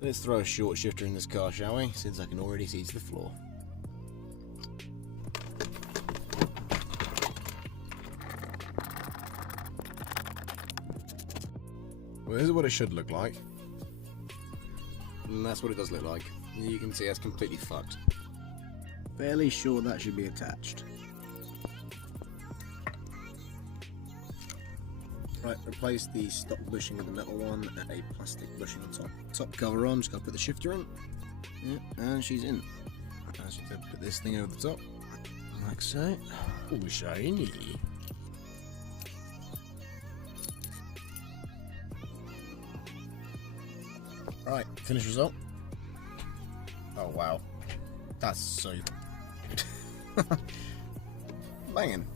Let's throw a short shifter in this car, shall we? Since I can already see to the floor. Well, this is what it should look like. And that's what it does look like. You can see it's completely fucked. Fairly sure that should be attached. Right, replace the stock bushing with the metal one and a plastic bushing on top. Top cover on, just gotta put the shifter in. Yeah, and she's in. I just have to put this thing over the top, like so. Oh, shiny. Right, finished result. Oh wow, that's so banging.